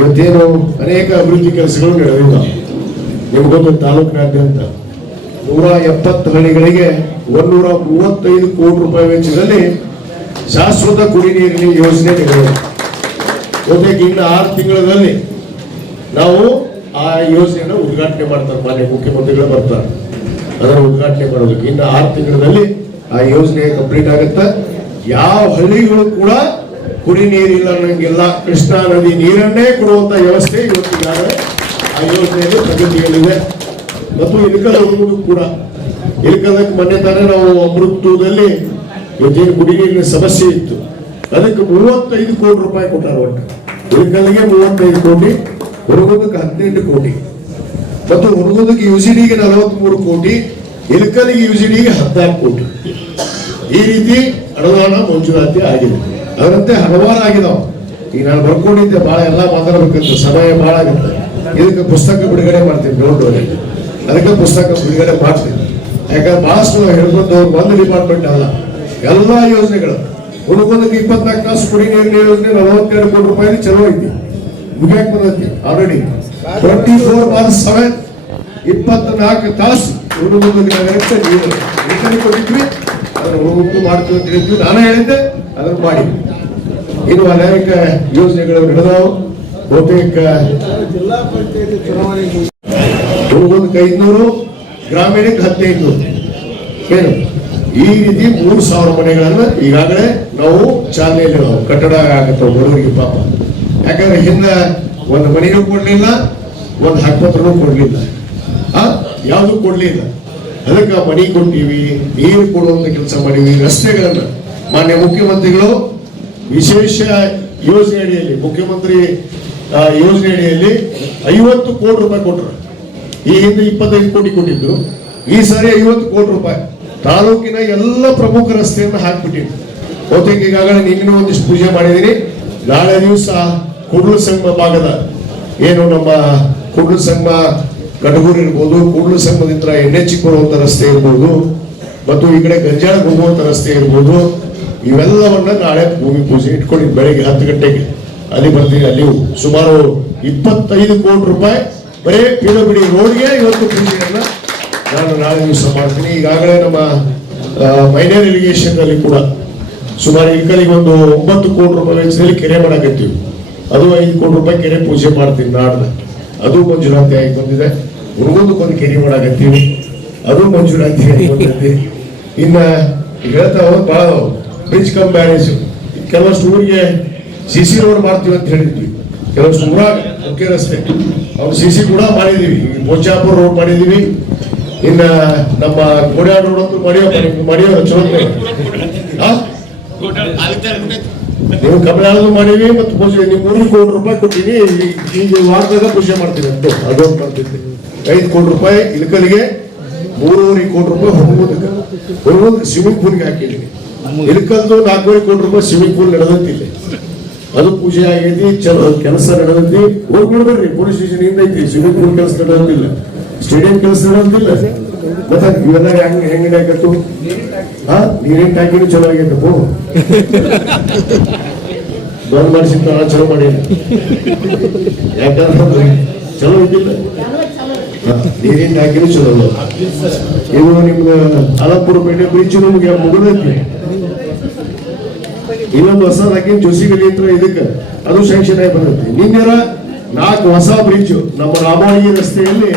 ಇವತ್ತೇನು ಅನೇಕ ಅಭಿವೃದ್ಧಿ ಕೆಲಸಗಳು ನಡೆದಿದ್ದಾವೆ. ನಿಮಗೊಂದು ತಾಲೂಕಿನಾದ್ಯಂತ 170 ಹಳ್ಳಿಗಳಿಗೆ 135 ಕೋಟಿ ರೂಪಾಯಿ ವೆಚ್ಚದಲ್ಲಿ ಶಾಶ್ವತ ಕುಡಿ ನೀರಿನ ಯೋಜನೆ ನಡೆದಿದೆ. ಜೊತೆಗೆ ಇನ್ನು 6 ತಿಂಗಳಲ್ಲಿ ನಾವು ಆ ಯೋಜನೆಯನ್ನು ಉದ್ಘಾಟನೆ ಮಾಡ್ತಾರೆ. ಮಾನ್ಯ ಮುಖ್ಯಮಂತ್ರಿಗಳು ಬರ್ತಾರೆ ಅದರ ಉದ್ಘಾಟನೆ ಮಾಡೋದಕ್ಕೆ. ಇನ್ನು 6 ತಿಂಗಳಲ್ಲಿ ಆ ಯೋಜನೆ ಕಂಪ್ಲೀಟ್ ಆಗುತ್ತೆ. ಯಾವ ಹಳ್ಳಿಗಳು ಕೂಡ ಕುಡಿ ನೀರಿಲ್ಲ ಅನ್ನಂಗಿಲ್ಲ, ಕೃಷ್ಣಾ ನದಿ ನೀರನ್ನೇ ಕೊಡುವಂತ ವ್ಯವಸ್ಥೆ ಇವತ್ತಿಗಾಗಲೇ ಆ ಯೋಜನೆಯಲ್ಲಿ ಪ್ರಗತಿಯಲ್ಲಿದೆ. ಮತ್ತು ಇಳಕಲ್ ಹುಡುಗರು ಕೂಡ ಇಳಕಲಕ್ಕೆ ಮೊನ್ನೆ ತಾನೇ ನಾವು ಅಮೃತದಲ್ಲಿ ಇವತ್ತೇನು ಕುಡಿ ನೀರಿನ ಸಮಸ್ಯೆ ಇತ್ತು, ಅದಕ್ಕೆ 35 ಕೋಟಿ ರೂಪಾಯಿ ಕೊಟ್ಟಾರ. ಒಟ್ಟು ಇಳಕಲ್ಗೆ 35 ಕೋಟಿ, ಹುಡುಗದಕ್ಕೆ 18 ಕೋಟಿ, ಮತ್ತು ಹುಡುಗದಕ್ಕೆ ಯುಜಿಡಿಗೆ 43 ಕೋಟಿ, ಇಳಕಲ್ಗೆ ಯುಜಿಡಿಗೆ 14 ಕೋಟಿ. ಈ ರೀತಿ ಅನುದಾನ ಮಂಜೂರಾತಿ ಆಗಿದೆ. ಅದರಂತೆ ಹಲವಾರು ಆಗಿದಾವ. ಈಗ ನಾನು ಬರ್ಕೊಂಡಿದ್ದೆ, ಬಹಳ ಎಲ್ಲ ಮಾತಾಡಬೇಕಂತ ಸಮಯ ಬಹಳ ಆಗುತ್ತೆ. ಇದಕ್ಕೆ ಪುಸ್ತಕ ಬಿಡುಗಡೆ ಮಾಡ್ತೀನಿ, ನೋಡ್ರಿ, ಅದಕ್ಕೆ ಪುಸ್ತಕ ಬಿಡುಗಡೆ ಮಾಡ್ತೀನಿ. ಯಾಕಂದ್ರೆ ಬಹಳಷ್ಟು ಹೇಳ್ಕೊಂಡವ್ರು ಒಂದು ಡಿಪಾರ್ಟ್ಮೆಂಟ್ ಅಲ್ಲ, ಎಲ್ಲಾ ಯೋಜನೆಗಳು. ಹುಡುಗದಕ್ಕೆ 24 ತಾಸು ಕುಡಿ ನೀರಿನ ಯೋಜನೆ 42 ಕೋಟಿ ರೂಪಾಯಿ ಚಲೋ ಐತಿ, ಮುಗಿಯಾಕ್ ಬಂದೈತಿ ಆಲ್ರೆಡಿ. 24/7 24 ತಾಸು ಹುಡುಗದಕ್ಕೆ ನೀರು ಕೊಟ್ಟಿದ್ವಿ, ಅದನ್ನು ಹುಡುಗು ಮಾಡ್ತೀವಿ ಅಂತ ಹೇಳಿದ್ವಿ. ನಾನೇ ಹೇಳಿದ್ದೆ, ಅದನ್ನು ಮಾಡಿ. ಇನ್ನು ಅನೇಕ ಯೋಜನೆಗಳು ನಡೆದಾವು. ಬಹುತೇಕ ಹುಡುಗದಕ್ಕೆ 500, ಗ್ರಾಮೀಣಕ್ಕೆ 1500, ಏನು ಈ ರೀತಿ 3000 ಮನೆಗಳನ್ನ ಈಗಾಗಲೇ ನಾವು ಚಾಲನೆಯಲ್ಲಿ ನಾವು ಕಟ್ಟಡ ಆಗತ್ತ ಬಡವರಿಗೆ ಪಾಪ. ಯಾಕಂದ್ರೆ ಹಿಂದೆ ಒಂದು ಮನೆಗೂ ಕೊಡ್ಲಿಲ್ಲ, ಒಂದು ಹಕ್ಕಪತ್ರನೂ ಕೊಡ್ಲಿಲ್ಲ, ಯಾವುದು ಕೊಡ್ಲಿಲ್ಲ. ಅದಕ್ಕೆ ಮನೆ ಕೊಟ್ಟಿವಿ, ನೀರು ಕೊಡುವಂತ ಕೆಲಸ ಮಾಡಿವಿ. ರಸ್ತೆಗಳನ್ನ ಮಾನ್ಯ ಮುಖ್ಯಮಂತ್ರಿಗಳು ವಿಶೇಷ ಯೋಜನೆ ಅಡಿಯಲ್ಲಿ, ಮುಖ್ಯಮಂತ್ರಿ ಯೋಜನೆ ಅಡಿಯಲ್ಲಿ 50 ಕೋಟಿ ರೂಪಾಯಿ ಕೊಟ್ಟರು. ಈ ಹಿಂದೆ 25 ಕೋಟಿ ಕೊಟ್ಟಿದ್ರು, ಈ ಸಾರಿ 50 ಕೋಟಿ ರೂಪಾಯಿ ತಾಲೂಕಿನ ಎಲ್ಲ ಪ್ರಮುಖ ರಸ್ತೆಯನ್ನು ಹಾಕ್ಬಿಟ್ಟಿದ್ರು. ಬಹುತೇಕ ಈಗಾಗಲೇ ನಿನ್ನೆ ಒಂದಿಷ್ಟು ಪೂಜೆ ಮಾಡಿದೀನಿ. ನಾಳೆ ದಿವಸ ಕುಡ್ಲು ಸಂಘ ಭಾಗದ ಏನು ನಮ್ಮ ಕುಡ್ಲು ಸಂಘ ಕಟಗೂರು ಇರ್ಬೋದು, ಕೂಡ್ಲು ಸಂಘದಿಂದ NH ಕೊಡುವಂತ ರಸ್ತೆ ಇರ್ಬೋದು, ಮತ್ತು ಈ ಕಡೆ ಗಂಜಾಳಕ್ಕೆ ಹೋಗುವಂತ ರಸ್ತೆ ಇರ್ಬೋದು, ಇವೆಲ್ಲವನ್ನ ನಾಳೆ ಭೂಮಿ ಪೂಜೆ ಇಟ್ಕೊಂಡಿದ್ದು ಬೆಳಿಗ್ಗೆ 10 ಗಂಟೆಗೆ ಅಲ್ಲಿ ಬರ್ತೀನಿ. ಅಲ್ಲಿ ಸುಮಾರು 25 ಕೋಟಿ ರೂಪಾಯಿ ಬರೀ PWD ರೋಡ್ಗೆ ಇವತ್ತು ಪೂಜೆಯನ್ನ ನಾನು ನಾಳೆ ದಿವಸ ಮಾಡ್ತೀನಿ. ಈಗಾಗಲೇ ನಮ್ಮ ಮೈನರ್ ಇರಿಗೇಷನ್ ಅಲ್ಲಿ ಕೂಡ ಸುಮಾರು ಇಳ್ಕಲಿಗೆ ಒಂದು 9 ಕೋಟಿ ರೂಪಾಯಿ ವೆಚ್ಚದಲ್ಲಿ ಕೆರೆ ಮಾಡಾಕತ್ತೀವಿ. ಅದು 5 ಕೋಟಿ ರೂಪಾಯಿ ಕೆರೆ ಪೂಜೆ ಮಾಡ್ತೀನಿ ನಾಡ್ದ, ಅದು ಮಂಜೂರಾತಿ ಆಗಿ ಬಂದಿದೆ. ಹುಡುಗದಕ್ಕೊಂದು ಕೆರೆ ಮಾಡಾಕತ್ತೀವಿ, ಅದು ಮಂಜೂರಾತಿ ಆಗಿ ಬಂದಿದೆ. ಇನ್ನ ಹೇಳ್ತಾವ ಬಹಳ ಬ್ರಿಡ್ಜ್ ಕಮ್ ಬ್ಯಾರೇಜ್, ಕೆಲವಷ್ಟು ಊರಿಗೆ CC ರೋಡ್ ಮಾಡ್ತೀವಿ ಅಂತ ಹೇಳಿದ್ವಿ. ಕೆಲವಷ್ಟು ಊರಾಗ ಮುಖ್ಯ ರಸ್ತೆ ಅವ್ರು CC ಕೂಡ ಮಾಡಿದೀವಿ. ಬೋಚಾಪುರ ರೋಡ್ ಮಾಡಿದೀವಿ. ಇನ್ನ ನಮ್ಮ ಕೋಡ್ಯಾಡ್ ರೋಡ್ ಅಂತೂ ಮಾಡಿಯೋ ಚಲೋ ನೀವು ಕಮಲಾಳದು ಮಾಡೀವಿ. ಮತ್ತು ಪೂಜೆ ನೀವು 3 ಕೋಟಿ ರೂಪಾಯಿ ಕೊಟ್ಟಿನಿ, ಈಗ ವಾರದಾಗ ಪೂಜೆ ಮಾಡ್ತೀನಿ ಅಂತ ಅದೊಂದು ಮಾಡ್ತಿದ್ದೆ. 5 ಕೋಟಿ ರೂಪಾಯಿ ಇಳಕಲಿಗೆ, 3.5 ಕೋಟಿ ರೂಪಾಯಿ ಹೊರಗೋದಕ್ಕೆ ಸ್ವಿಮ್ಮಿಂಗ್ ಪೂಲ್ಗೆ ಹಾಕಿದ್ದೀನಿ. ಇಳಕಲ್ದು 4.5 ಕೋಟಿ ರೂಪಾಯಿ ಸ್ವಿಮ್ಮಿಂಗ್ ಪೂಲ್ ನಡೆದಂತಿಲ್ಲ, ಅದು ಪೂಜೆ ಆಗೈತಿ. ಚಲೋ ಕೆಲಸ ನಡೆದೈತಿ. ಹೋಗಿ ನೋಡ್ಬೇಡ್ರಿ, ಪೊಲೀಸ್ ಸ್ಟೇಷನ್ ಹಿಂದೆ ಐತಿ. ಸ್ವಿಮ್ಮಿಂಗ್ ಪೂಲ್ ಕೆಲಸ ನಡೆದಂತಿಲ್ಲ, ಸ್ಟೇಡಿಯಂ ಕೆಲಸ ನಡೆದಂತಿಲ್ಲ. ಮತ್ತೆ ಇವೆಲ್ಲ ಹೆಂಗಡೆ ಆಗತ್ತು? ನೀರಿನ ಟ್ಯಾಂಕಿನೂ ಚಲೋ ಆಗೈತಪ್ಪ, ಬಂದ್ ಮಾಡಿಸಿದ್ದ ಚಲೋ ಮಾಡಿ. ಯಾಕಂದ್ರೆ ಚಲೋ ಇದ್ದಿಲ್ಲ, ನೀರಿನ ಟ್ಯಾಂಕಿನೂ ಚಲೋ. ಇದು ನಿಮ್ದು ಆಲಂಪುರ ಪೇಟೆ ಬ್ರಿಡ್ಜ್ ನಮ್ಗೆ ಮುಗಿದೈತಿ. ಇನ್ನೊಂದು ಹೊಸ ಹಾಕಿ ಜೋಸಿಗಲಿ ಹತ್ರ ಇದಕ್ಕೆ ಅದು ಸ್ಯಾಂಕ್ಷನ್ ಆಗಿ ಬಂದೈತಿ. ನಿನ್ನೆರ 4 ಹೊಸ ಬ್ರಿಡ್ಜ್ ನಮ್ಮ ರಾಮಾಯಿ ರಸ್ತೆಯಲ್ಲಿ